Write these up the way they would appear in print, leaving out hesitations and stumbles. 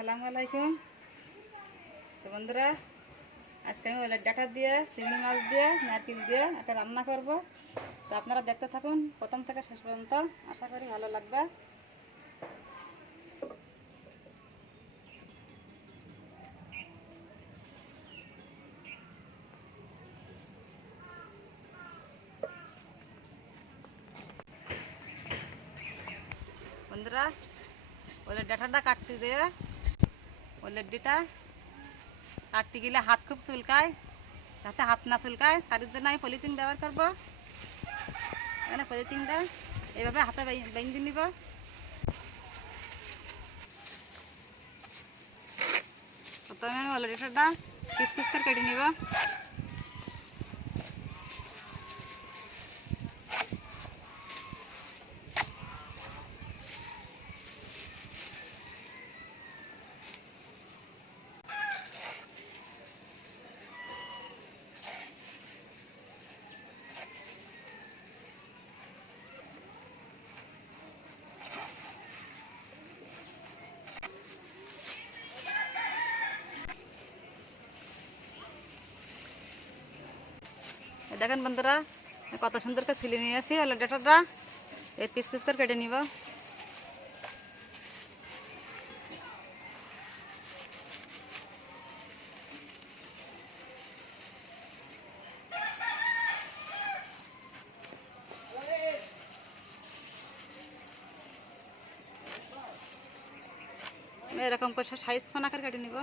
আসসালামু আলাইকুম। তো বন্ধুরা, আজকে আমি ওলের ডাটা দিয়ে চিংড়ি মাছ দিয়ে নারকেল দিয়ে একটা রান্না করব। তো আপনারা দেখতে থাকুন প্রথম থেকে শেষ পর্যন্ত, আশা করি ভালো লাগবে। বন্ধুরা, ওলের ডাটাটা কাটতে দিয়ে ওলের ডিটা কাটতে গেলে হাত খুব চুলকায়, যাতে হাত না চুলকায় তার জন্য আমি পলিথিন ব্যবহার করবো। এখানে পলিথিনটা এইভাবে হাতে বেঁধে নিব। প্রথমে আমি ওলের ডাটাটা পিস পিস করে কেটে নিব। দেখেন বন্ধুরা, কত সুন্দর করে ছিলে নিয়েছি ওলের ডাটাটা। এর পিস পিস করে কেটে নিব। এরকম করে সাইজ ফানা করে কেটে নিব।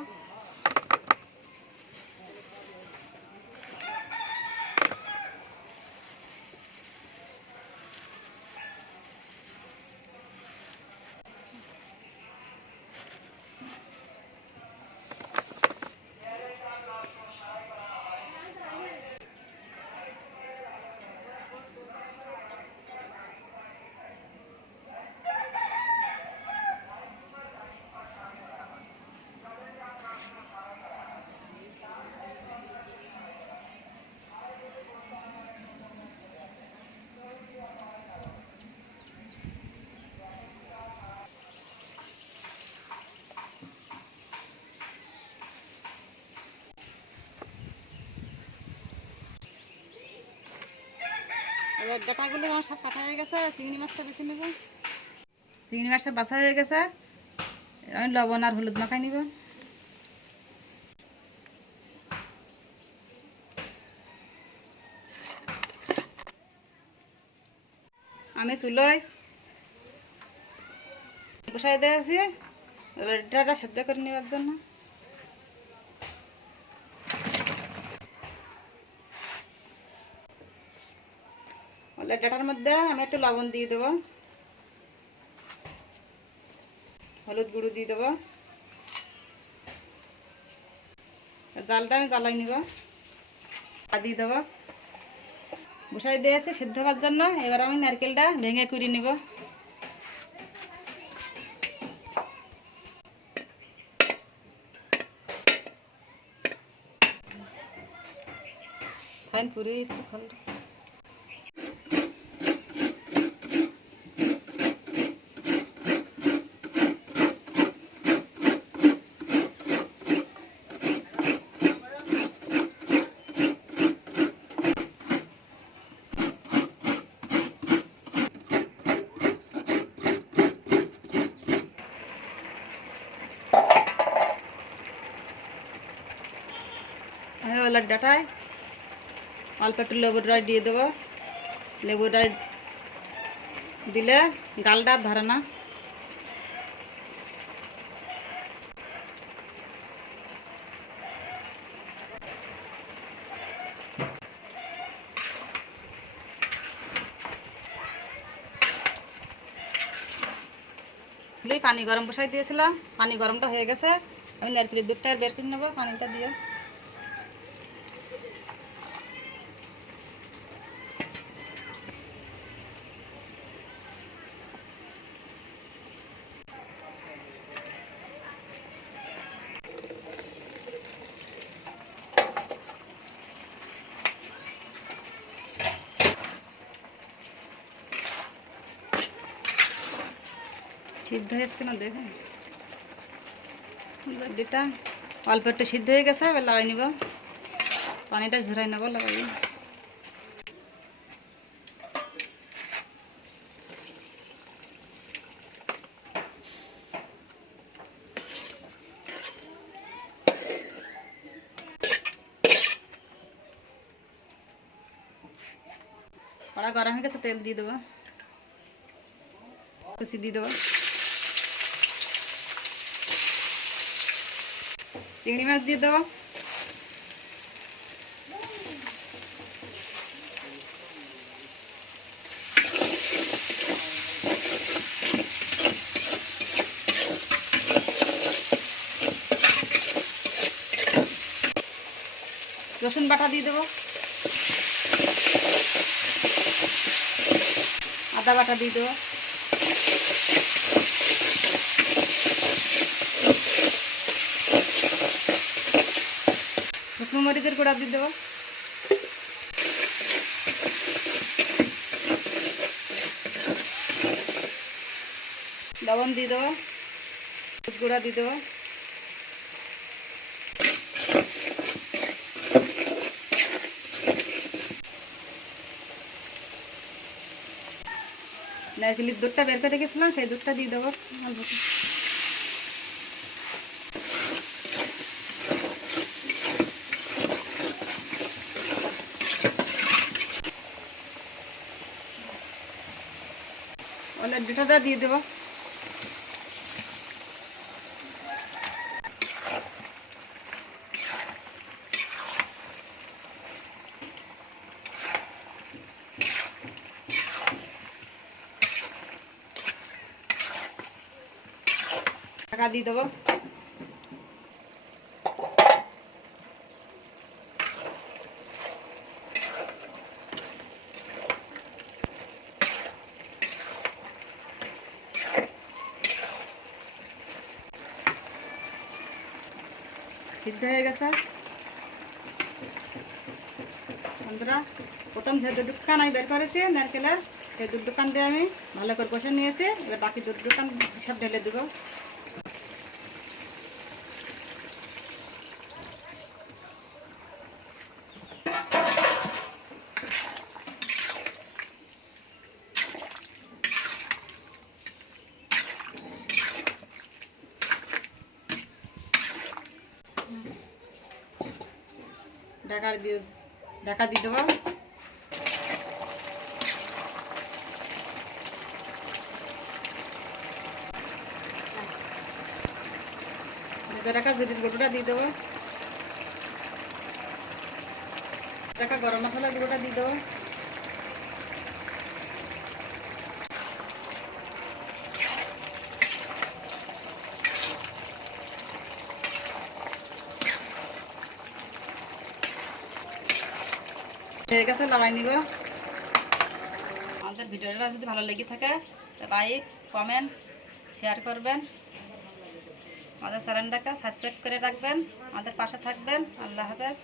এবার ডাটাগুলো আমার সব কাটা হয়ে গেছে। চিংড়ি মাছটা বেছে নেব। চিংড়ি মাছটা বাছা হয়ে গেছে। আমি লবণ আর হলুদ মাখাই নিব। আমি চুলোয় বসাই দিয়েছি এবার ডাটা সেদ্ধ করে নেওয়ার জন্য। ওলের ডাটার মধ্যে আমি একটু লবণ দিয়ে দেবো, হলুদ গুঁড়ো দিয়ে দেবো। জালটা আমি জ্বালাই নিব, দিয়ে দেবো। বসাই দিয়েছি সেদ্ধ হওয়ার জন্য। এবার আমি নারকেলটা ভেঙে কুড়ি নিব। ফাইন পুরি খোলটা ওলের ডাটায় অল্প একটু লেবুর রস দিয়ে দেবো। লেবুর রস দিলে গালটা ধরে না। পানি গরম বসাই দিয়েছিলাম, পানি গরমটা হয়ে গেছে। আমি নারকেলের দুধটা বের করে নেবো পানিটা দিয়ে। সিদ্ধ হয়েছে কিনা দেখুন। লড্ডিটা অল্প একটু সিদ্ধ হয়ে গেছে, এবার লাগাই নিব, পানিটা ঝরাই নেব, লাগাই কড়া গরম হয়ে গেছে, তেল দিয়ে দেবো, কুচি দিয়ে দেবো, চিংড়ি মাছ দিয়ে দেবো, রসুন বাটা দিয়ে দেবো, আদা বাটা দিয়ে দেবো, শুকনো মরিচের গুঁড়া দিয়ে দেবো, লবণ দিয়ে দেবো, গুঁড়া দিয়ে দেবো, নারকেলের দুধটা বের করে রেখেছিলাম, সেই দুধটা দিয়ে দেবো অল্প। লড্ডুটা দিয়ে দেবো, ঢাকা দিয়ে দেবো, সিদ্ধ হয়ে গেছে বন্ধুরা। প্রথম যে দুধ দোকান আমি বের করেছি নারকেলের, সেই দুধ দোকান দিয়ে আমি ভালো করে কষে নিয়েছি, এবার বাকি দুধ দোকান সব ঢেলে দেবো। ঢাকা দিয়ে দেবো, ঢাকা জিরের গুঁড়োটা দিয়ে দেবো, ঢাকা গরম মশলার গুঁড়োটা দিয়ে দেবো, হয়ে গেছে, লাগাই নিব। আমাদের ভিডিওটা যদি ভালো লেগে থাকে লাইক, কমেন্ট, শেয়ার করবেন, আমাদের চ্যানেলটাকে সাবস্ক্রাইব করে রাখবেন, আমাদের পাশে থাকবেন। আল্লাহ হাফেজ।